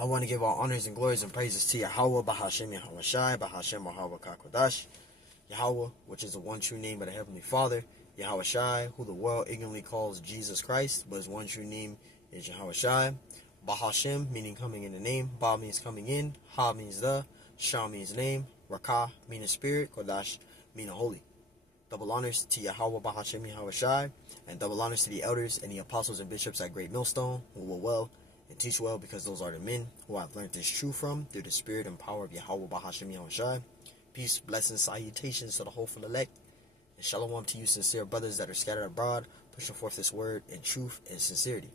I want to give all honors and glories and praises to Yahweh, Bahashem, Yahweh Shai, Bahashem, Yahweh Kakodash, Yahweh, which is the one true name of the Heavenly Father, Yahweh Shai, who the world ignorantly calls Jesus Christ, but his one true name is Yahweh Shai, Bahashem, meaning coming in the name, Ba means coming in, Ha means the, Shah means name, Rakah meaning spirit, Kodash meaning holy. Double honors to Yahweh, Bahashem, Yahweh Shai, and double honors to the elders and the apostles and bishops at Great Millstone, who will well and teach well, because those are the men who I've learned this truth from through the spirit and power of Yahweh, Bahashem, Yahweh Shai. Peace, blessings, salutations to the hopeful elect, and shalom to you sincere brothers that are scattered abroad, pushing forth this word in truth and sincerity.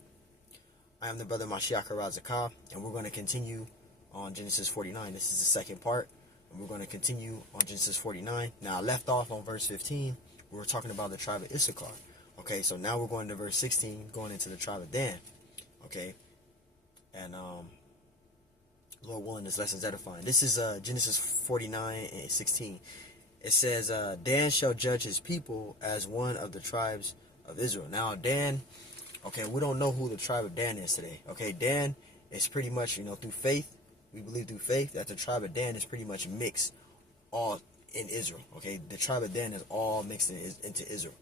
I am the brother Mashiach Razakah, and we're going to continue on Genesis 49. This is the second part, and we're going to continue on Genesis 49. Now, I left off on verse 15. We were talking about the tribe of Issachar. Okay, so now we're going to verse 16, going into the tribe of Dan. Okay, and Lord willing, this lesson's edifying. This is Genesis 49 and 16. It says, Dan shall judge his people as one of the tribes of Israel. Now, Dan, okay, we don't know who the tribe of Dan is today. Okay, Dan is pretty much, through faith. We believe through faith that the tribe of Dan is pretty much mixed all in Israel. Okay, the tribe of Dan is all mixed into Israel.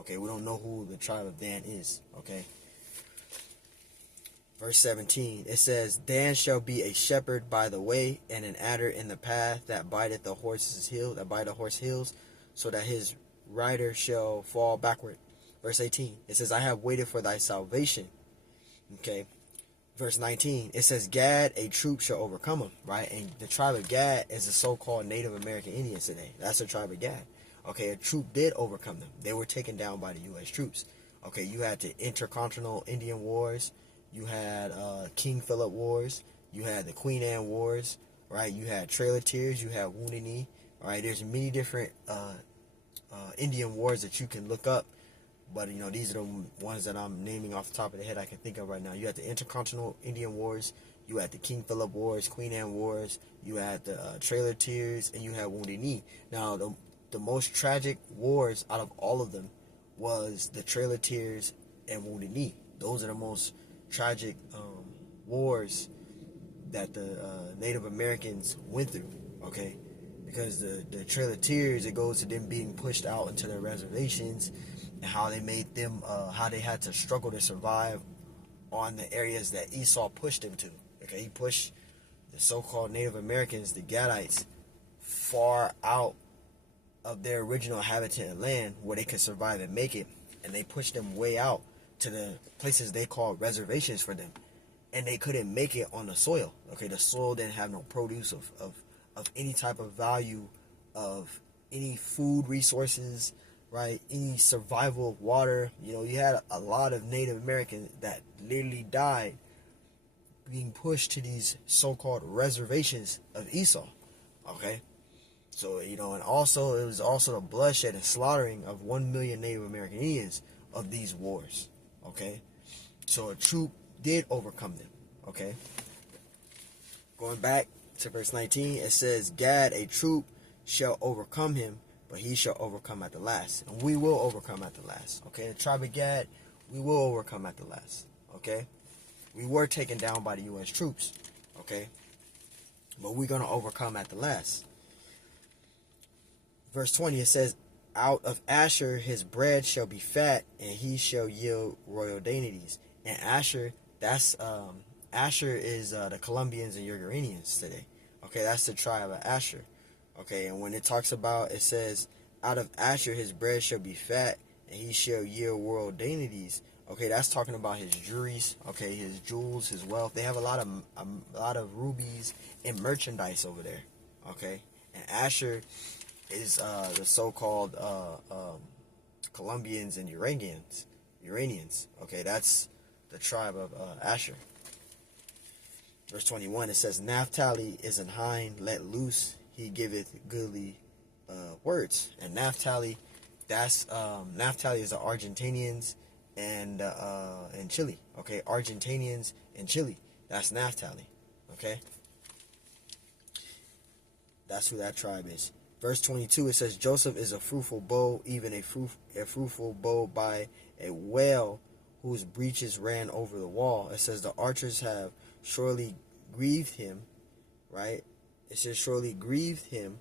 Okay, we don't know who the tribe of Dan is. Okay. Verse 17, it says, Dan shall be a shepherd by the way, and an adder in the path that biteth the horse's heel, that bite the horse heels, so that his rider shall fall backward. Verse 18, it says, I have waited for thy salvation. Okay. Verse 19, it says, Gad, a troop shall overcome him, right? And the tribe of Gad is the so-called Native American Indians today. That's the tribe of Gad. Okay, a troop did overcome them. They were taken down by the U.S. troops. Okay, you had the Intercontinental Indian Wars. You had King Philip Wars. You had the Queen Anne Wars, right? You had Trail of Tears. You had Wounded Knee. All right, there's many different Indian wars that you can look up. But, these are the ones that I'm naming off the top of the head I can think of right now. You had the Intercontinental Indian Wars. You had the King Philip Wars, Queen Anne Wars. You had the Trail of Tears, and you had Wounded Knee. Now, the most tragic wars out of all of them was the Trail of Tears and Wounded Knee. Those are the most tragic wars that the Native Americans went through, okay? Because the Trail of Tears, it goes to them being pushed out into their reservations, and how they made them, how they had to struggle to survive on the areas that Esau pushed them to, okay? He pushed the so-called Native Americans, the Gadites, far out of their original habitat and land where they could survive and make it, and they pushed them way out to the places they called reservations for them, and they couldn't make it on the soil. Okay, the soil didn't have no produce of any type of value, of any food resources, right? Any survival of water. You had a lot of Native Americans that literally died being pushed to these so-called reservations of Esau. Okay, so and also it was also the bloodshed and slaughtering of 1 million Native American Indians of these wars. Okay, so a troop did overcome them. Okay, going back to verse 19, it says, Gad, a troop shall overcome him, but he shall overcome at the last. And we will overcome at the last. Okay, the tribe of Gad, we will overcome at the last. Okay, we were taken down by the U.S. troops. Okay, but we're going to overcome at the last. Verse 20, it says, out of Asher his bread shall be fat, and he shall yield royal dainties. And Asher, that's Asher is the Colombians and Ugarynians today. Okay, that's the tribe of Asher. Okay, and when it talks about, it says, out of Asher his bread shall be fat, and he shall yield royal dainties. Okay, that's talking about his jewelries. Okay, his jewels, his wealth. They have a lot of rubies and merchandise over there. Okay, and Asher is the so-called Colombians and Uranians. Okay, that's the tribe of Asher. Verse 21, it says, Naphtali is an hind let loose, he giveth goodly words. And Naphtali, that's Naphtali is the Argentinians and Chile. Okay, Argentinians and Chile. That's Naphtali. Okay, that's who that tribe is. Verse 22, it says, Joseph is a fruitful bow, even a fruitful bow by a well whose breaches ran over the wall. It says, the archers have surely grieved him, right? It says surely grieved him,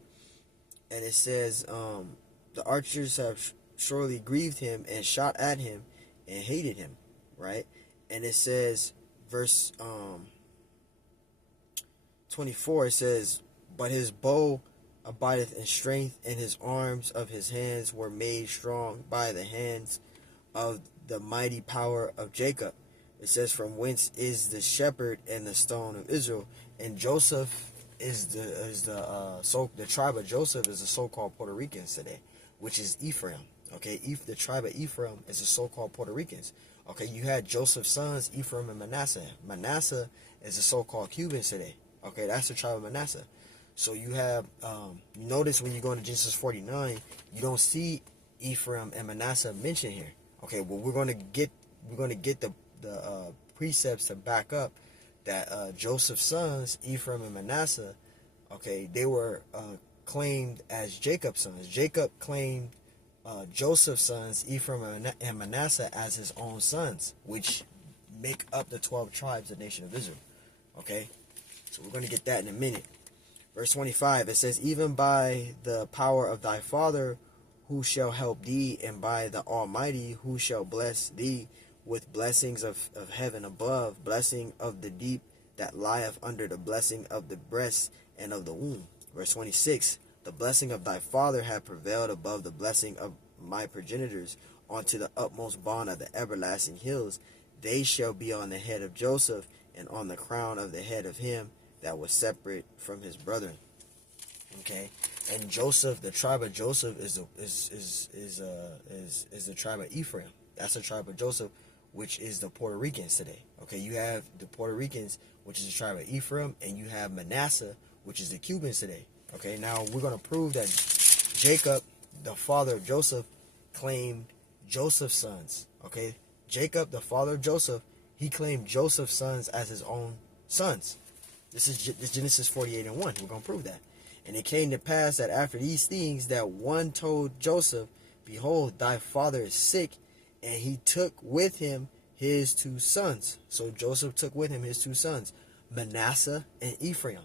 and it says the archers have surely grieved him and shot at him and hated him, right? And it says verse 24, it says, but his bow abideth in strength, and his arms of his hands were made strong by the hands of the mighty power of Jacob. It says, from whence is the shepherd and the stone of Israel. And Joseph is the tribe of Joseph is the so-called Puerto Ricans today, which is Ephraim. Okay, the tribe of Ephraim is the so-called Puerto Ricans. Okay, you had Joseph's sons, Ephraim and Manasseh. Manasseh is the so-called Cubans today. Okay, that's the tribe of Manasseh. So you have, notice when you go into Genesis 49, you don't see Ephraim and Manasseh mentioned here. Okay, well we're going to get the precepts to back up that Joseph's sons, Ephraim and Manasseh, okay, they were claimed as Jacob's sons. Jacob claimed Joseph's sons, Ephraim and Manasseh, as his own sons, which make up the 12 tribes of the nation of Israel. Okay, so we're going to get that in a minute. Verse 25, it says, even by the power of thy father, who shall help thee, and by the Almighty, who shall bless thee with blessings of heaven above, blessing of the deep that lieth under, the blessing of the breast and of the womb. Verse 26, the blessing of thy father hath prevailed above the blessing of my progenitors unto the utmost bond of the everlasting hills. They shall be on the head of Joseph, and on the crown of the head of him that was separate from his brethren. Okay, and Joseph, the tribe of Joseph is the tribe of Ephraim. That's the tribe of Joseph, which is the Puerto Ricans today. Okay, you have the Puerto Ricans, which is the tribe of Ephraim, and you have Manasseh, which is the Cubans today. Okay, now we're going to prove that Jacob, the father of Joseph, claimed Joseph's sons. Okay, Jacob, the father of Joseph, he claimed Joseph's sons as his own sons. This is Genesis 48:1. We're going to prove that. And it came to pass that after these things, that one told Joseph, behold, thy father is sick, and he took with him his two sons. So Joseph took with him his two sons, Manasseh and Ephraim.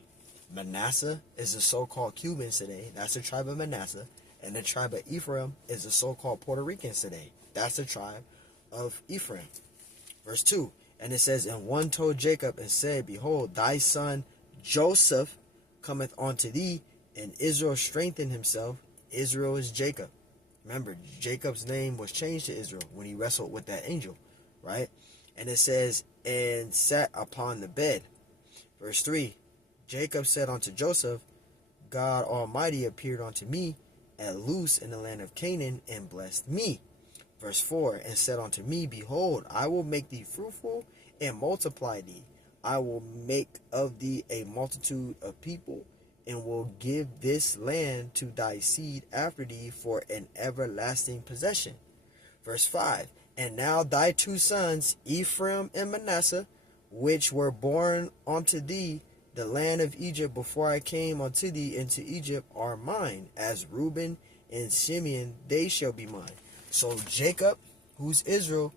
Manasseh is the so-called Cubans today. That's the tribe of Manasseh. And the tribe of Ephraim is the so-called Puerto Ricans today. That's the tribe of Ephraim. Verse 2, and it says, and one told Jacob and said, behold, thy son Joseph cometh unto thee, and Israel strengthened himself. Israel is Jacob. Remember, Jacob's name was changed to Israel when he wrestled with that angel, right? And it says, and sat upon the bed. Verse 3, Jacob said unto Joseph, God Almighty appeared unto me at Luz in the land of Canaan, and blessed me. Verse 4, and said unto me, behold, I will make thee fruitful and multiply thee. I will make of thee a multitude of people, and will give this land to thy seed after thee for an everlasting possession. Verse 5, and now thy two sons, Ephraim and Manasseh, which were born unto thee the land of Egypt before I came unto thee into Egypt, are mine. As Reuben and Simeon, they shall be mine. So Jacob, who's Israel,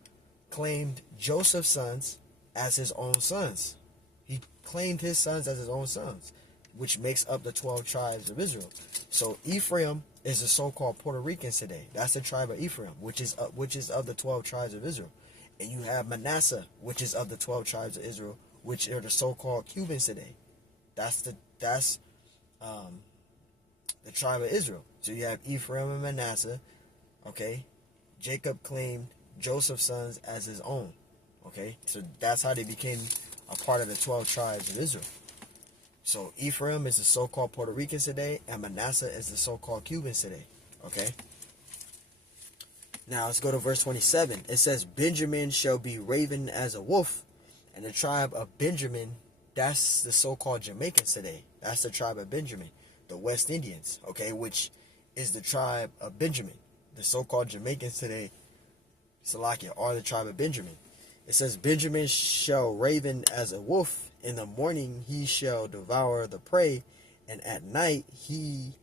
claimed Joseph's sons as his own sons. He claimed his sons as his own sons, which makes up the 12 tribes of Israel. So Ephraim is the so-called Puerto Ricans today. That's the tribe of Ephraim, which is of the 12 tribes of Israel. And you have Manasseh, which is of the 12 tribes of Israel, which are the so-called Cubans today. That's the tribe of Israel. So you have Ephraim and Manasseh. Okay, Jacob claimed Joseph's sons as his own. Okay, so that's how they became a part of the 12 tribes of Israel. So Ephraim is the so-called Puerto Ricans today, and Manasseh is the so-called Cubans today. Okay. Now let's go to verse 27. It says, Benjamin shall be raven as a wolf. And the tribe of Benjamin, that's the so-called Jamaicans today. That's the tribe of Benjamin, the West Indians, okay, which is the tribe of Benjamin. The so-called Jamaicans today, Salakia, are the tribe of Benjamin. It says, Benjamin shall raven as a wolf. In the morning he shall devour the prey, and at night he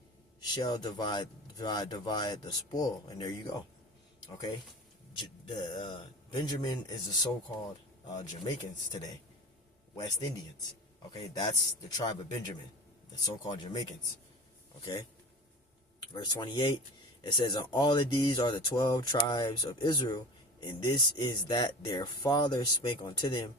shall divide the spoil. And there you go. Okay, Benjamin is the so-called Jamaicans today, West Indians. Okay, that's the tribe of Benjamin, the so-called Jamaicans. Okay, verse 28, it says, and all of these are the 12 tribes of Israel, and this is that their father spake unto them,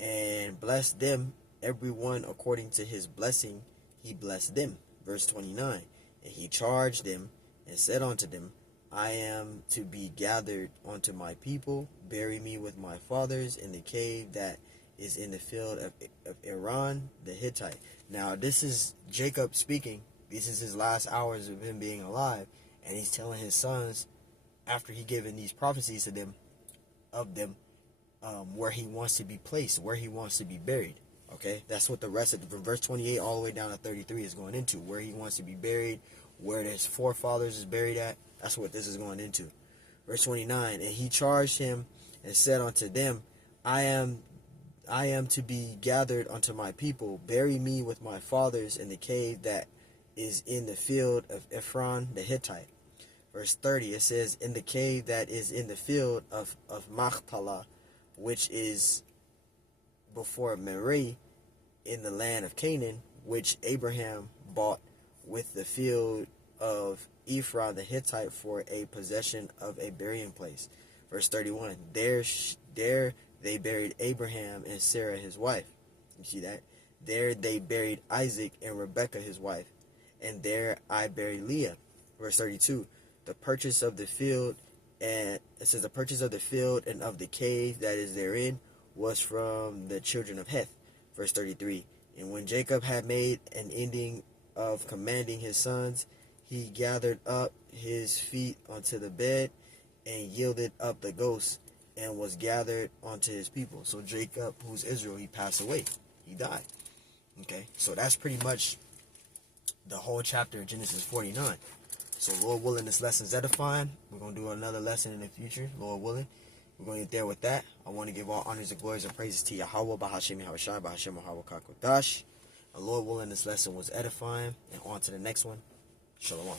and blessed them, every one according to his blessing, he blessed them. Verse 29, and he charged them, and said unto them, I am to be gathered unto my people, bury me with my fathers in the cave that is in the field of Iran the Hittite. Now, this is Jacob speaking. This is his last hours of him being alive, and he's telling his sons, after he given these prophecies to them, where he wants to be placed, where he wants to be buried. Okay, that's what the rest of from verse 28 all the way down to 33 is going into, where he wants to be buried, where his forefathers is buried at. That's what this is going into. Verse 29, and he charged him and said unto them, I am to be gathered unto my people, bury me with my fathers in the cave that is in the field of Ephron the Hittite. Verse 30, it says, in the cave that is in the field of Machpelah, which is before Mamre, in the land of Canaan, which Abraham bought with the field of Ephron the Hittite for a possession of a burying place. Verse 31, there they buried Abraham and Sarah his wife. You see that? There they buried Isaac and Rebekah his wife. And there I buried Leah. Verse 32, the purchase of the field, and it says the purchase of the field and of the cave that is therein was from the children of Heth. Verse 33, and when Jacob had made an ending of commanding his sons, he gathered up his feet unto the bed and yielded up the ghost and was gathered unto his people. So Jacob, who's Israel, he passed away. He died. Okay, so that's pretty much the whole chapter of Genesis 49. So Lord willing, this lesson's edifying. We're going to do another lesson in the future, Lord willing. We're going to get there with that. I want to give all honors and glories and praises to Yahweh, Bahashem Yahushai, Bahashem Yahweh Kakodash. And Lord willing, this lesson was edifying. And on to the next one. Shalom.